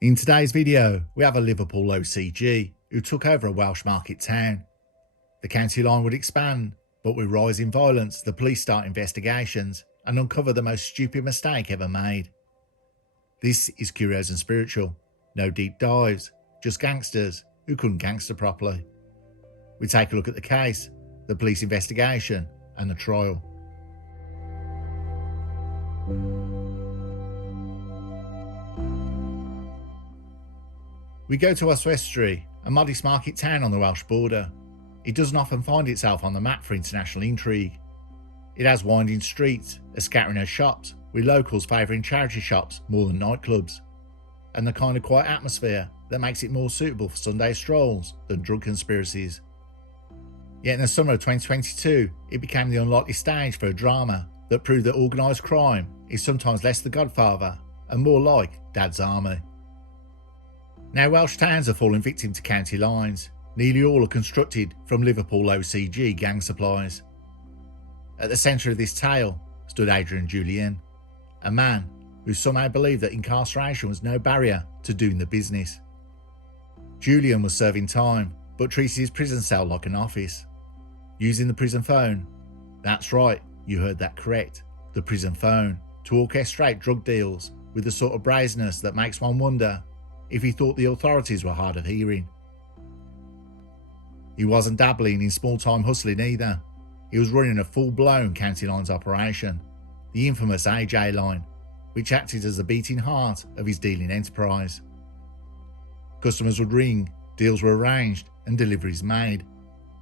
In today's video, we have a Liverpool OCG who took over a Welsh market town. The county line would expand, but with rising violence, the police start investigations and uncover the most stupid mistake ever made. This is Curios&Spiritual. No deep dives, just gangsters who couldn't gangster properly. We take a look at the case, the police investigation, and the trial. We go to Oswestry, a modest market town on the Welsh border. It doesn't often find itself on the map for international intrigue. It has winding streets, a scattering of shops, with locals favouring charity shops more than nightclubs, and the kind of quiet atmosphere that makes it more suitable for Sunday strolls than drug conspiracies. Yet in the summer of 2022, it became the unlikely stage for a drama that proved that organised crime is sometimes less the Godfather and more like Dad's Army. Now, Welsh towns are falling victim to county lines. Nearly all are constructed from Liverpool OCG gang supplies. At the centre of this tale stood Adrian Julian, a man who somehow believed that incarceration was no barrier to doing the business. Julian was serving time, but treated his prison cell like an office. Using the prison phone, that's right, you heard that correct, the prison phone, to orchestrate drug deals with the sort of brazenness that makes one wonder if he thought the authorities were hard of hearing. He wasn't dabbling in small-time hustling either. He was running a full-blown county lines operation, the infamous AJ line, which acted as the beating heart of his dealing enterprise. Customers would ring, deals were arranged, and deliveries made.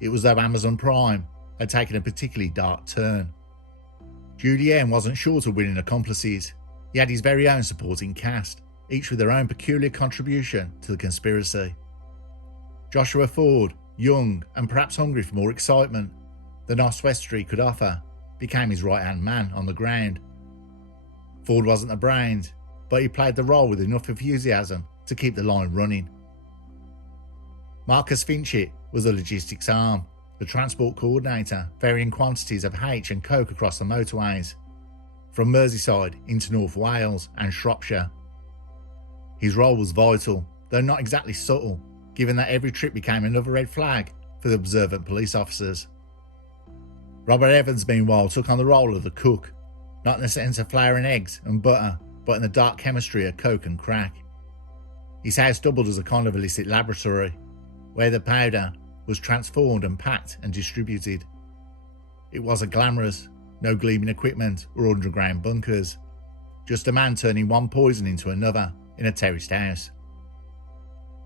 It was though Amazon Prime had taken a particularly dark turn. Julien wasn't short of winning accomplices. He had his very own supporting cast, each with their own peculiar contribution to the conspiracy. Joshua Ford, young and perhaps hungry for more excitement than Oswestry could offer, became his right-hand man on the ground. Ford wasn't the brains, but he played the role with enough enthusiasm to keep the line running. Marcus Finchett was the logistics arm, the transport coordinator, varying quantities of H and coke across the motorways, from Merseyside into North Wales and Shropshire. His role was vital, though not exactly subtle, given that every trip became another red flag for the observant police officers. Robert Evans, meanwhile, took on the role of the cook, not in the sense of flour and eggs and butter, but in the dark chemistry of coke and crack. His house doubled as a kind of illicit laboratory, where the powder was transformed and packed and distributed. It wasn't glamorous, no gleaming equipment or underground bunkers, just a man turning one poison into another in a terraced house.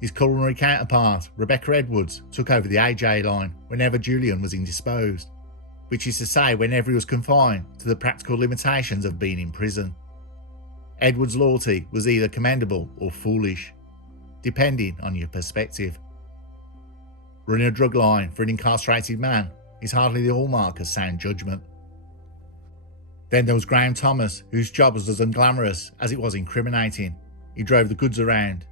His culinary counterpart, Rebecca Edwards, took over the AJ line whenever Julian was indisposed, which is to say whenever he was confined to the practical limitations of being in prison. Edwards' loyalty was either commendable or foolish, depending on your perspective. Running a drug line for an incarcerated man is hardly the hallmark of sound judgment. Then there was Graham Thomas, whose job was as unglamorous as it was incriminating. He drove the goods around.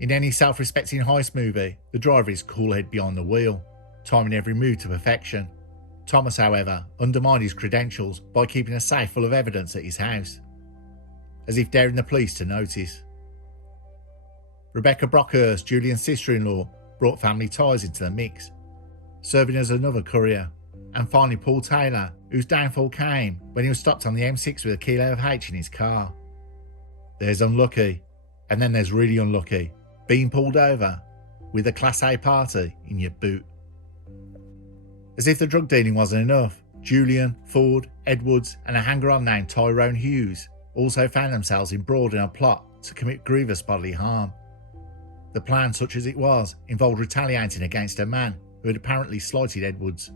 In any self-respecting heist movie, the driver is cool head behind the wheel, timing every move to perfection. Thomas, however, undermined his credentials by keeping a safe full of evidence at his house, as if daring the police to notice. Rebecca Brockhurst, Julian's sister-in-law, brought family ties into the mix, serving as another courier. And finally Paul Taylor, whose downfall came when he was stopped on the M6 with a kilo of H in his car. There's unlucky, and then there's really unlucky, being pulled over with a Class A party in your boot. As if the drug dealing wasn't enough, Julian, Ford, Edwards and a hanger-on named Tyrone Hughes also found themselves embroiled in a plot to commit grievous bodily harm. The plan, such as it was, involved retaliating against a man who had apparently slighted Edwards.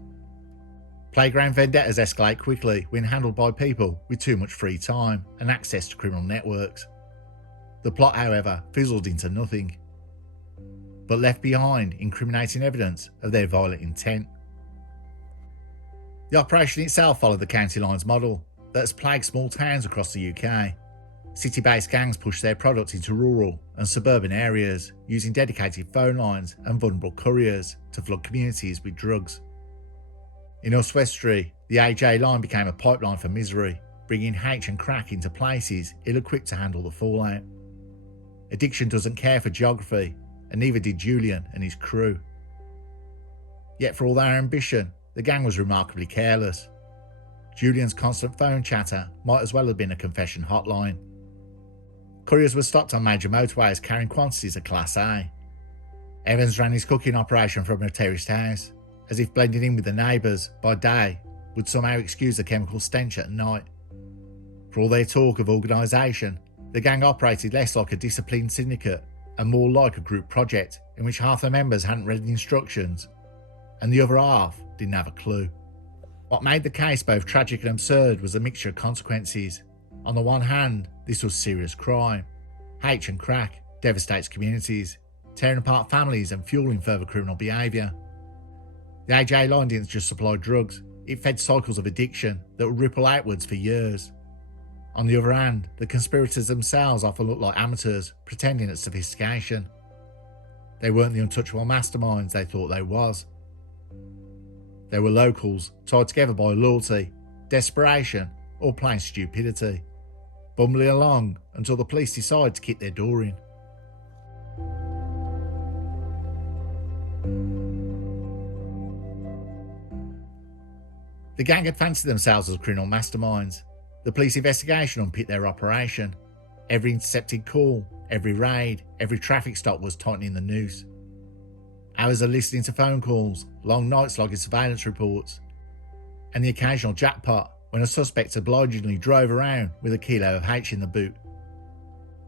Playground vendettas escalate quickly when handled by people with too much free time and access to criminal networks. The plot, however, fizzled into nothing, but left behind incriminating evidence of their violent intent. The operation itself followed the county lines model that has plagued small towns across the UK. City-based gangs push their product into rural and suburban areas using dedicated phone lines and vulnerable couriers to flood communities with drugs. In Oswestry, the AJ line became a pipeline for misery, bringing H and crack into places ill-equipped to handle the fallout. Addiction doesn't care for geography, and neither did Julian and his crew. Yet for all their ambition, the gang was remarkably careless. Julian's constant phone chatter might as well have been a confession hotline. Couriers were stopped on major motorways carrying quantities of Class A. Evans ran his cooking operation from a terraced house, as if blending in with the neighbours by day would somehow excuse the chemical stench at night. For all their talk of organisation, the gang operated less like a disciplined syndicate and more like a group project in which half the members hadn't read the instructions and the other half didn't have a clue. What made the case both tragic and absurd was a mixture of consequences. On the one hand, this was serious crime. H and crack devastates communities, tearing apart families and fueling further criminal behaviour. The AJ line didn't just supply drugs, it fed cycles of addiction that would ripple outwards for years. On the other hand, the conspirators themselves often looked like amateurs pretending at sophistication. They weren't the untouchable masterminds they thought they was. They were locals, tied together by loyalty, desperation, or plain stupidity, bumbling along until the police decide to kick their door in. The gang had fancied themselves as criminal masterminds. The police investigation unpicked their operation. Every intercepted call, every raid, every traffic stop was tightening the noose. Hours of listening to phone calls, long nights logging surveillance reports, and the occasional jackpot when a suspect obligingly drove around with a kilo of H in the boot.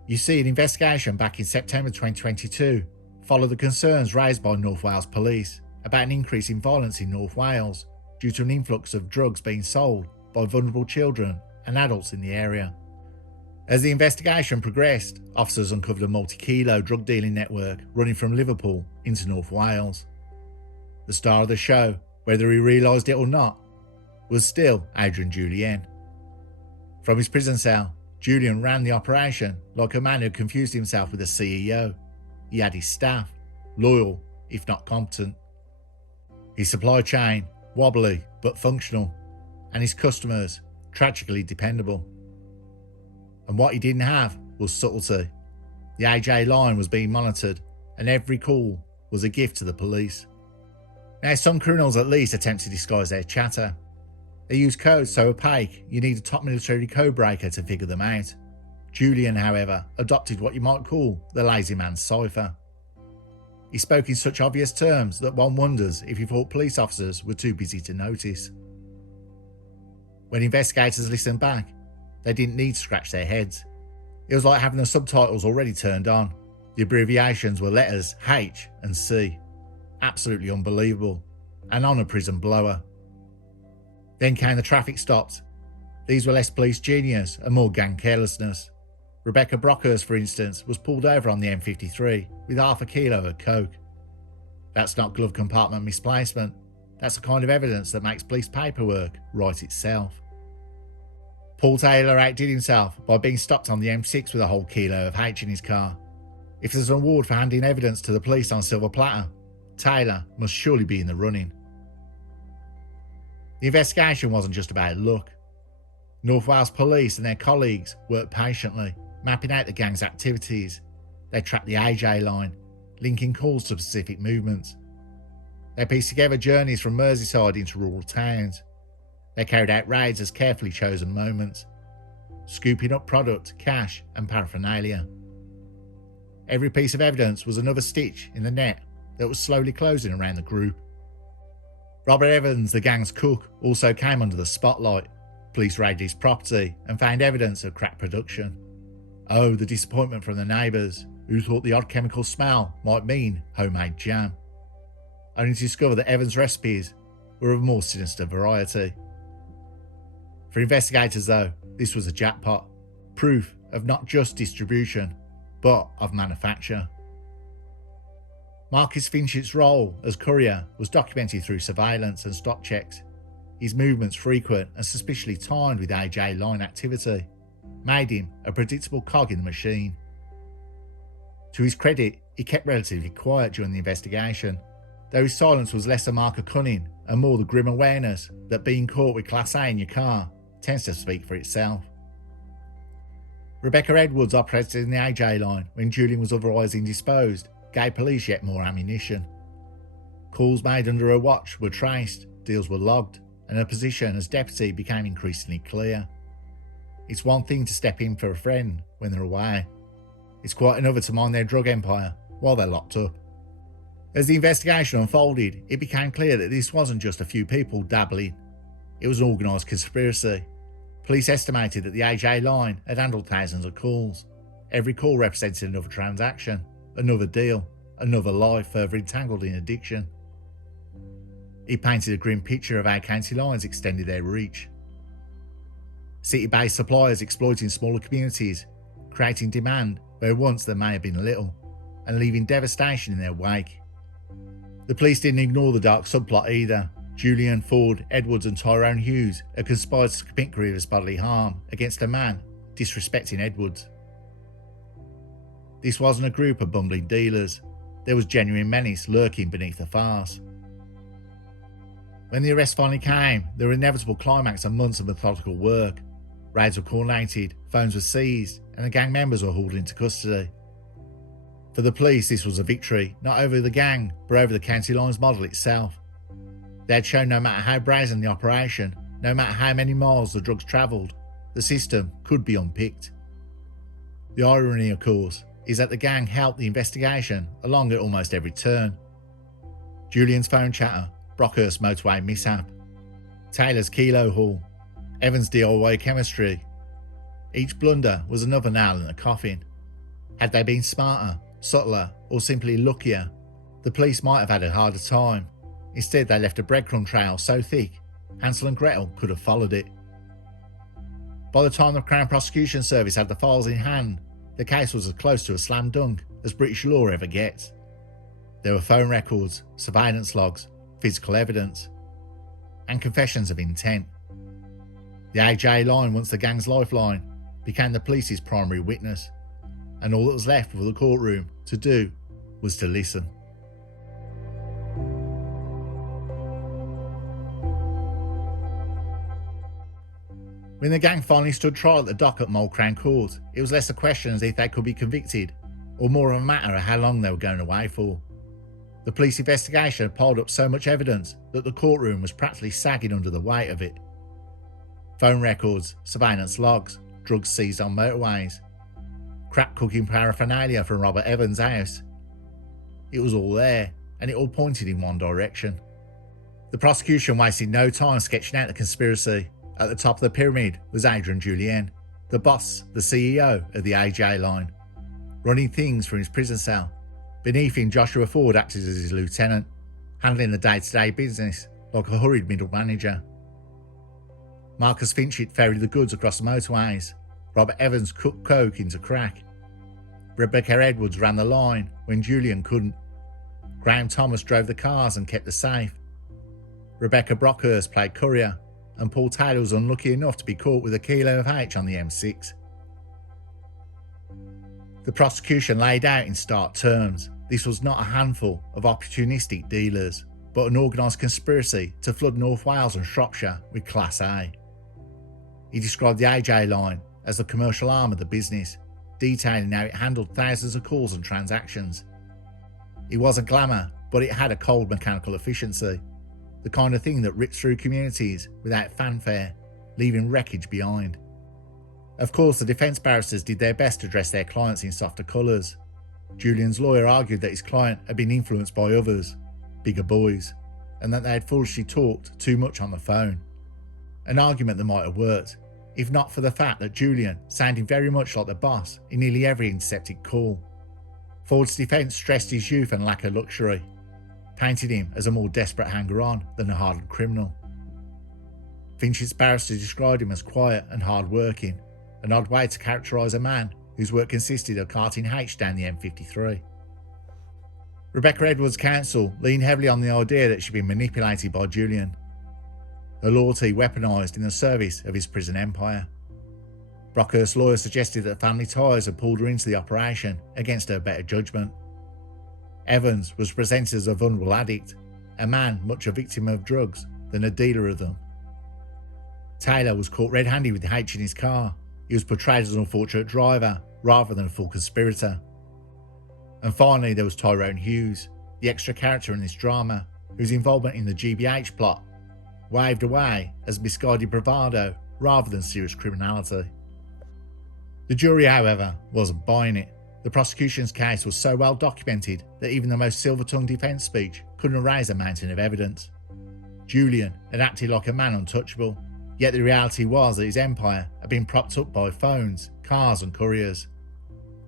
You see, an investigation back in September 2022 followed the concerns raised by North Wales Police about an increase in violence in North Wales due to an influx of drugs being sold by vulnerable children and adults in the area. As the investigation progressed, officers uncovered a multi-kilo drug dealing network running from Liverpool into North Wales. The star of the show, whether he realised it or not, was still Adrian Julien. From his prison cell, Julien ran the operation like a man who confused himself with a CEO. He had his staff, loyal if not competent. His supply chain, wobbly but functional, and his customers, tragically dependable. And what he didn't have was subtlety. The AJ line was being monitored, and every call was a gift to the police. Now, some criminals at least attempt to disguise their chatter. They use codes so opaque you need a top military code breaker to figure them out. Julien, however, adopted what you might call the lazy man's cipher. He spoke in such obvious terms that one wonders if he thought police officers were too busy to notice. When investigators listened back, they didn't need to scratch their heads. It was like having the subtitles already turned on. The abbreviations were letters H and C. Absolutely unbelievable. And on a prison blower. Then came the traffic stops. These were less police genius and more gang carelessness. Rebecca Brockhurst, for instance, was pulled over on the M53 with half a kilo of coke. That's not glove compartment misplacement. That's the kind of evidence that makes police paperwork write itself. Paul Taylor outdid himself by being stopped on the M6 with a whole kilo of H in his car. If there's an award for handing evidence to the police on silver platter, Taylor must surely be in the running. The investigation wasn't just about luck. North Wales Police and their colleagues worked patiently, mapping out the gang's activities. They tracked the AJ line, linking calls to specific movements. They pieced together journeys from Merseyside into rural towns. They carried out raids as carefully chosen moments, scooping up product, cash and paraphernalia. Every piece of evidence was another stitch in the net that was slowly closing around the group. Robert Evans, the gang's cook, also came under the spotlight. Police raided his property and found evidence of crack production. Oh, the disappointment from the neighbours, who thought the odd chemical smell might mean homemade jam, only to discover that Evans' recipes were of more sinister variety. For investigators though, this was a jackpot, proof of not just distribution, but of manufacture. Marcus Finchett's role as courier was documented through surveillance and stock checks. His movements frequent and suspiciously timed with AJ line activity made him a predictable cog in the machine. To his credit, he kept relatively quiet during the investigation, though his silence was less a mark of cunning and more the grim awareness that being caught with Class A in your car tends to speak for itself. Rebecca Edwards operated in the AJ line when Julian was otherwise indisposed, gave police yet more ammunition. Calls made under her watch were traced, deals were logged, and her position as deputy became increasingly clear. It's one thing to step in for a friend when they're away. It's quite another to mind their drug empire while they're locked up. As the investigation unfolded, it became clear that this wasn't just a few people dabbling. It was an organised conspiracy. Police estimated that the AJ line had handled thousands of calls. Every call represented another transaction, another deal, another life further entangled in addiction. It painted a grim picture of how county lines extended their reach. City-based suppliers exploiting smaller communities, creating demand where once there may have been little, and leaving devastation in their wake. The police didn't ignore the dark subplot either. Julian, Ford, Edwards and Tyrone Hughes had conspired to commit grievous bodily harm against a man disrespecting Edwards. This wasn't a group of bumbling dealers. There was genuine menace lurking beneath the farce. When the arrest finally came, there were inevitable climax of months of methodical work. Raids were coordinated, phones were seized, and the gang members were hauled into custody. For the police, this was a victory, not over the gang, but over the county lines model itself. They had shown no matter how brazen the operation, no matter how many miles the drugs travelled, the system could be unpicked. The irony, of course, is that the gang helped the investigation along at almost every turn. Julian's phone chatter, Brockhurst motorway mishap, Taylor's kilo haul, Evans' DIY chemistry. Each blunder was another nail in the coffin. Had they been smarter, subtler, or simply luckier, the police might have had a harder time. Instead, they left a breadcrumb trail so thick, Hansel and Gretel could have followed it. By the time the Crown Prosecution Service had the files in hand, the case was as close to a slam dunk as British law ever gets. There were phone records, surveillance logs, physical evidence, and confessions of intent. The AJ line, once the gang's lifeline, became the police's primary witness, and all that was left for the courtroom to do was to listen. When the gang finally stood trial at the dock at Mold Crown Court, it was less a question as if they could be convicted, or more of a matter of how long they were going away for. The police investigation had piled up so much evidence that the courtroom was practically sagging under the weight of it. Phone records, surveillance logs, drugs seized on motorways, crack cooking paraphernalia from Robert Evans' house. It was all there, and it all pointed in one direction. The prosecution wasted no time sketching out the conspiracy. At the top of the pyramid was Adrian Julien, the boss, the CEO of the AJ line, running things from his prison cell. Beneath him, Joshua Ford acted as his lieutenant, handling the day-to-day business like a hurried middle manager. Marcus Finchett ferried the goods across the motorways. Robert Evans cooked coke into crack. Rebecca Edwards ran the line when Julian couldn't. Graham Thomas drove the cars and kept the safe. Rebecca Brockhurst played courier, and Paul Taylor was unlucky enough to be caught with a kilo of H on the M6. The prosecution laid out in stark terms this was not a handful of opportunistic dealers, but an organised conspiracy to flood North Wales and Shropshire with Class A. He described the AJ line as the commercial arm of the business, detailing how it handled thousands of calls and transactions. It wasn't glamour, but it had a cold mechanical efficiency, the kind of thing that rips through communities without fanfare, leaving wreckage behind. Of course, the defence barristers did their best to dress their clients in softer colours. Julian's lawyer argued that his client had been influenced by others, bigger boys, and that they had foolishly talked too much on the phone. An argument that might have worked, if not for the fact that Julian sounded very much like the boss in nearly every intercepted call. Ford's defence stressed his youth and lack of luxury, painted him as a more desperate hanger-on than a hardened criminal. Finchett's barrister described him as quiet and hard-working, an odd way to characterise a man whose work consisted of carting H down the M53. Rebecca Edwards' counsel leaned heavily on the idea that she'd been manipulated by Julian, her loyalty weaponised in the service of his prison empire. Brockhurst's lawyer suggested that family ties had pulled her into the operation against her better judgment. Evans was presented as a vulnerable addict, a man much a victim of drugs than a dealer of them. Taylor was caught red-handed with H in his car. he was portrayed as an unfortunate driver rather than a full conspirator. And finally, there was Tyrone Hughes, the extra character in this drama, whose involvement in the GBH plot waved away as misguided bravado rather than serious criminality. The jury, however, wasn't buying it. The prosecution's case was so well documented that even the most silver-tongued defence speech couldn't raise a mountain of evidence. Julian had acted like a man untouchable, yet the reality was that his empire had been propped up by phones, cars and couriers,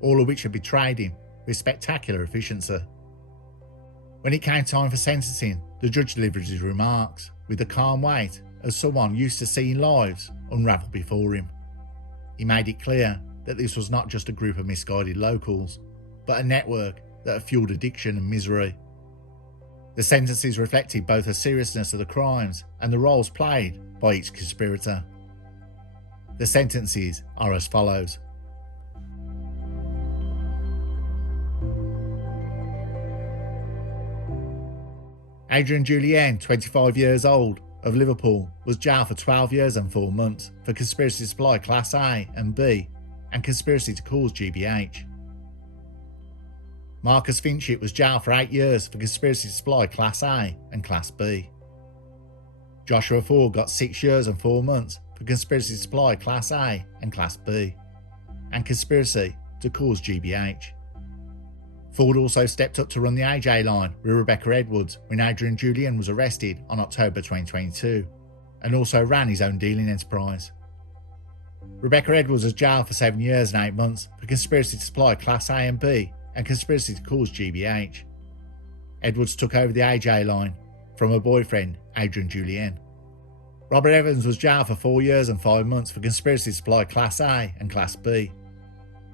all of which had betrayed him with spectacular efficiency. When it came time for sentencing, the judge delivered his remarks with the calm weight of someone used to seeing lives unravel before him. He made it clear that this was not just a group of misguided locals, but a network that had fueled addiction and misery. The sentences reflected both the seriousness of the crimes and the roles played by each conspirator. The sentences are as follows. Adrian Julien, 25 years old, of Liverpool, was jailed for 12 years and 4 months for conspiracy to supply Class A and B and conspiracy to cause GBH. Marcus Finchett was jailed for 8 years for conspiracy to supply Class A and Class B. Joshua Ford got 6 years and 4 months for conspiracy to supply Class A and Class B and conspiracy to cause GBH. Ford also stepped up to run the AJ line with Rebecca Edwards when Adrian Julien was arrested on October 2022, and also ran his own dealing enterprise. Rebecca Edwards was jailed for 7 years and 8 months for conspiracy to supply Class A and B and conspiracy to cause GBH. Edwards took over the AJ line from her boyfriend, Adrian Julien. Robert Evans was jailed for 4 years and 5 months for conspiracy to supply Class A and Class B.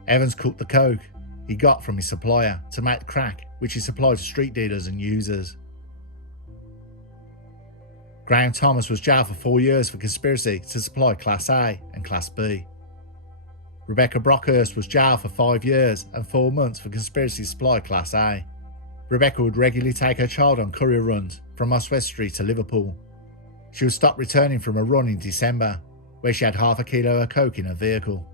Evans cooked the coke he got from his supplier to make the crack which he supplied to street dealers and users. Graham Thomas was jailed for 4 years for conspiracy to supply Class A and Class B. Rebecca Brockhurst was jailed for 5 years and 4 months for conspiracy to supply Class A. Rebecca would regularly take her child on courier runs from Oswestry Street to Liverpool. She was stopped returning from a run in December, where she had half a kilo of coke in her vehicle.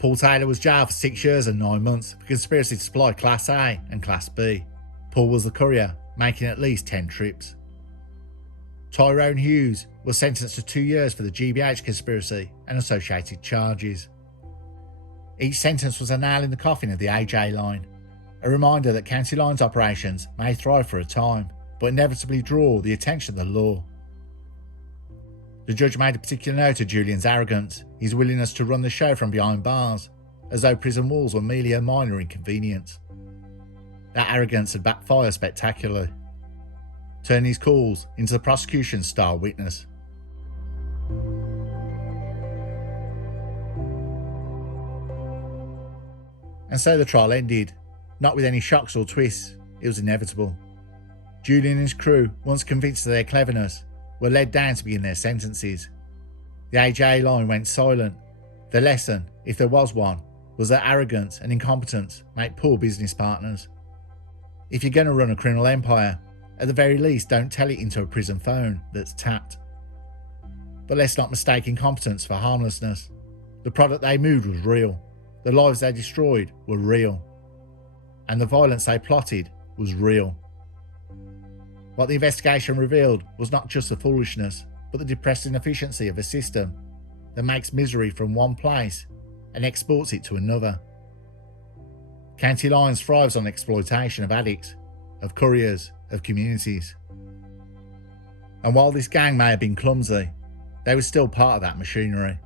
Paul Taylor was jailed for 6 years and 9 months for conspiracy to supply Class A and Class B. Paul was the courier, making at least 10 trips. Tyrone Hughes was sentenced to 2 years for the GBH conspiracy and associated charges. Each sentence was a nail in the coffin of the AJ line, a reminder that county lines operations may thrive for a time, but inevitably draw the attention of the law. The judge made a particular note of Julian's arrogance, his willingness to run the show from behind bars, as though prison walls were merely a minor inconvenience. That arrogance had backfired spectacularly, turning his calls into the prosecution's star witness. And so the trial ended, not with any shocks or twists. It was inevitable. Julian and his crew, once convinced of their cleverness, were led down to begin their sentences. The AJ line went silent. The lesson, if there was one, was that arrogance and incompetence make poor business partners. If you're going to run a criminal empire, at the very least don't tell it into a prison phone that's tapped. But let's not mistake incompetence for harmlessness. The product they moved was real. The lives they destroyed were real. And the violence they plotted was real. What the investigation revealed was not just the foolishness, but the depressing efficiency of a system that makes misery from one place and exports it to another. County Lines thrives on exploitation of addicts, of couriers, of communities. And while this gang may have been clumsy, they were still part of that machinery.